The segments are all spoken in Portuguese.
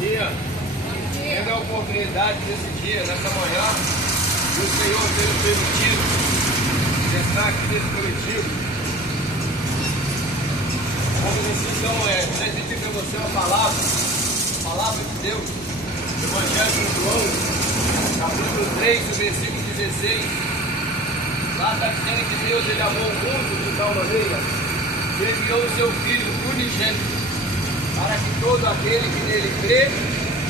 dia. Tendo a oportunidade desse dia, nessa manhã, que o Senhor tenha permitido de estar aqui nesse coletivo. Como decisão transmitir para você a palavra de Deus, do Evangelho de João, capítulo 3, versículo 16. Lá está dizendo que Deus ele amou o mundo de tal maneira que enviou o seu Filho unigênito, para que todo aquele que nele crê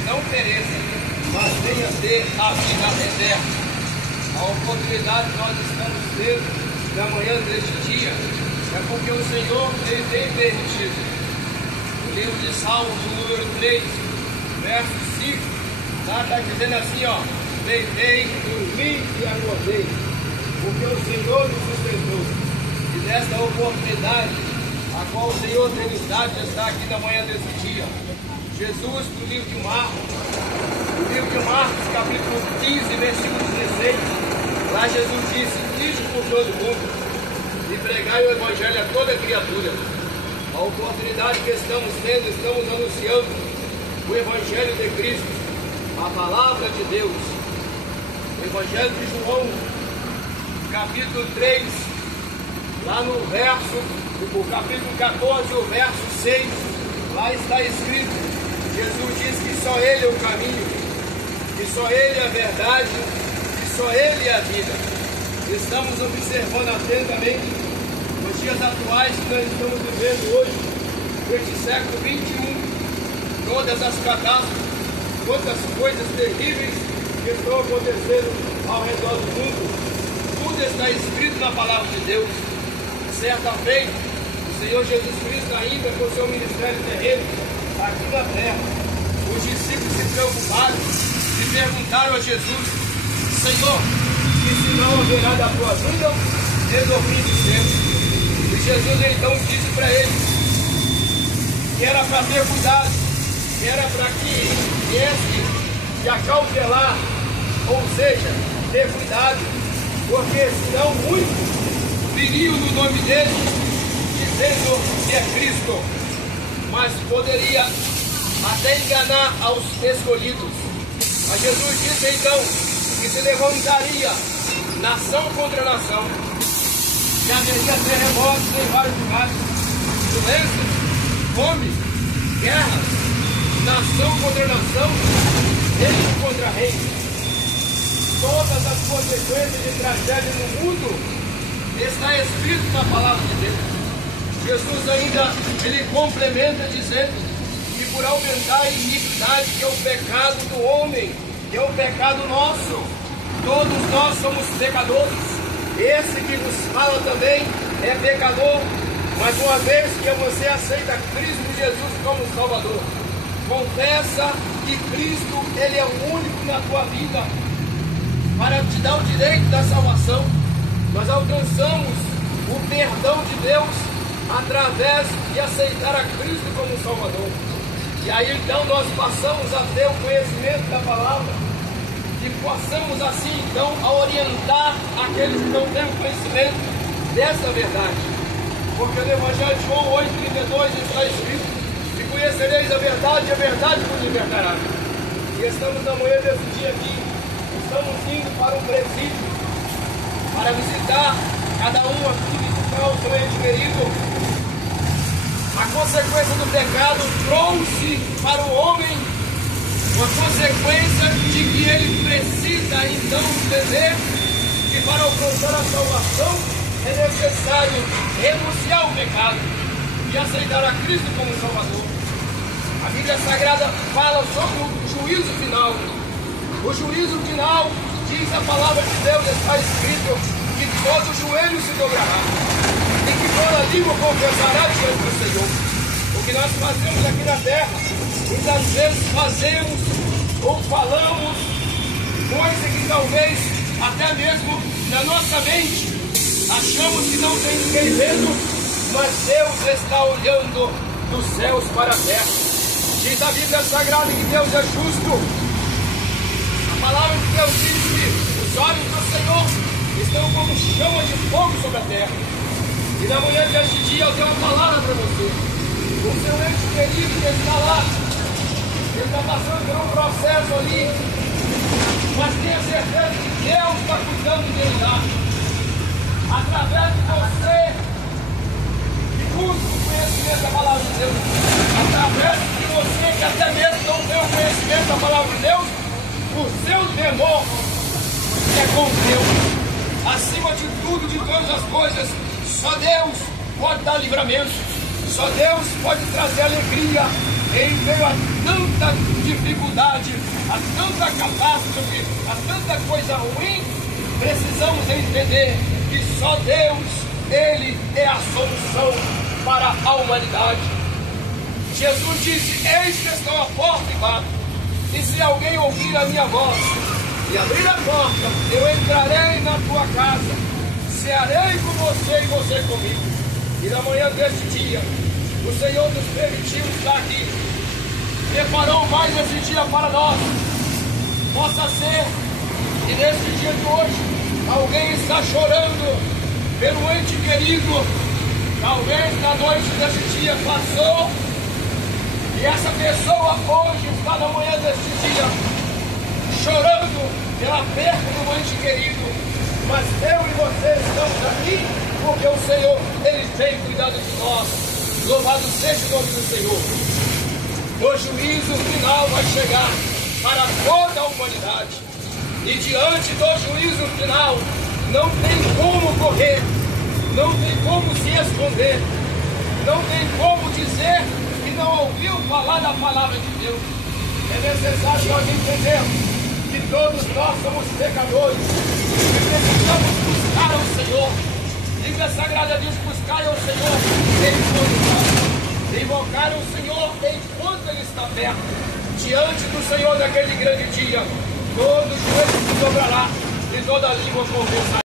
não pereça, mas venha ter a vida eterna. A oportunidade que nós estamos tendo na manhã deste dia é porque o Senhor ele tem permitido. O livro de Salmos, número 3, verso 5, lá está dizendo assim, ó: deitei, dormi e acordei, porque o Senhor nos sustentou. E nesta oportunidade, a qual o Senhor tem nos dado de estar aqui na manhã desse dia, Jesus, no livro de Marcos, capítulo 15, versículo 16, lá Jesus disse: ide por todo mundo e pregai o Evangelho a toda criatura. A oportunidade que estamos tendo, estamos anunciando o Evangelho de Cristo, a palavra de Deus. O Evangelho de João, capítulo 3, lá no o capítulo 14, o verso 6, lá está escrito: Jesus diz que só Ele é o caminho, que só Ele é a verdade, que só Ele é a vida. Estamos observando atentamente nos dias atuais que nós estamos vivendo hoje, neste século 21, todas as catástrofes, quantas coisas terríveis que estão acontecendo ao redor do mundo. Tudo está escrito na palavra de Deus. Certa feita, o Senhor Jesus Cristo, ainda com o seu ministério terreno aqui na terra, os discípulos se preocuparam e perguntaram a Jesus: Senhor, que sinal haverá da tua vinda e do fim dos tempos? E Jesus então disse para eles que era para ter cuidado, que era para que viesse de acautelar, ou seja, ter cuidado, porque senão muitos viriam no nome dele, dizendo que é Cristo, mas poderia até enganar aos escolhidos. Mas Jesus disse então que se levantaria nação contra nação, que haveria terremotos em vários lugares, doenças, fome, guerras, nação contra nação, reino contra reino. Todas as consequências de tragédia no mundo está escrito na palavra de Deus. Jesus ainda ele complementa dizendo que por aumentar a iniquidade, que é o pecado do homem, que é o pecado nosso, todos nós somos pecadores. Esse que nos fala também é pecador, mas uma vez que você aceita Cristo Jesus como Salvador, confessa que Cristo ele é o único na tua vida para te dar o direito da salvação. Nós alcançamos o perdão de Deus através de aceitar a Cristo como Salvador. E aí então nós passamos a ter o conhecimento da palavra e possamos assim então a orientar aqueles que não têm o conhecimento dessa verdade. Porque no Evangelho de João 8,32 está escrito: e conhecereis a verdade vos libertará. E estamos na manhã desse dia aqui, estamos indo para um presídio, para visitar cada um aqui, visitar o seu ente querido. A consequência do pecado trouxe para o homem uma consequência de que ele precisa então entender que para alcançar a salvação é necessário renunciar ao pecado e aceitar a Cristo como Salvador. A Bíblia Sagrada fala sobre o juízo final. O juízo final, diz a palavra de Deus, está escrito que todo joelho se dobrará e que toda língua confessará diante do Senhor. O que nós fazemos aqui na terra, muitas vezes fazemos ou falamos coisas que talvez até mesmo na nossa mente achamos que não tem ninguém vendo, mas Deus está olhando dos céus para a terra. Diz a Bíblia Sagrada que Deus é justo. A palavra de Deus diz que os olhos do Senhor estão como chama de fogo sobre a terra. E na manhã deste dia eu tenho uma palavra para você. O seu ente querido que está lá, Ele está passando por um processo ali, mas tenha certeza que Deus está cuidando dele lá. Através de você, que busca o conhecimento da palavra de Deus, através de você que até mesmo não tem o conhecimento da palavra de Deus, o seu temor é com Deus. Acima de tudo, de todas as coisas, só Deus pode dar livramento, só Deus pode trazer alegria em meio a tanta dificuldade, a tanta catástrofe, a tanta coisa ruim. Precisamos entender que só Deus, Ele é a solução para a humanidade. Jesus disse: eis que estou à porta e bato, e se alguém ouvir a minha voz e abrir a porta, eu entrarei na tua casa, cearei com você e você comigo. E na manhã deste dia, o Senhor nos permitiu estar aqui, preparou mais esse dia para nós. Possa ser que neste dia de hoje alguém está chorando pelo ente querido, talvez na noite desse dia passou, e essa pessoa hoje está na manhã deste dia chorando pela perda do ente querido, mas eu e você estamos aqui porque o Senhor, Ele tem cuidado de nós. Louvado seja o nome do Senhor. O juízo final vai chegar para toda a humanidade, e diante do juízo final não tem como correr, não tem como se esconder, não tem como dizer que não ouviu falar da palavra de Deus. É necessário nós entendermos que todos nós somos pecadores e precisamos buscar ao Senhor. Bíblia Sagrada diz: buscar ao Senhor enquanto invocar o Senhor enquanto Ele está perto. Diante do Senhor naquele grande dia, todo joelho se dobrará e toda língua confessará.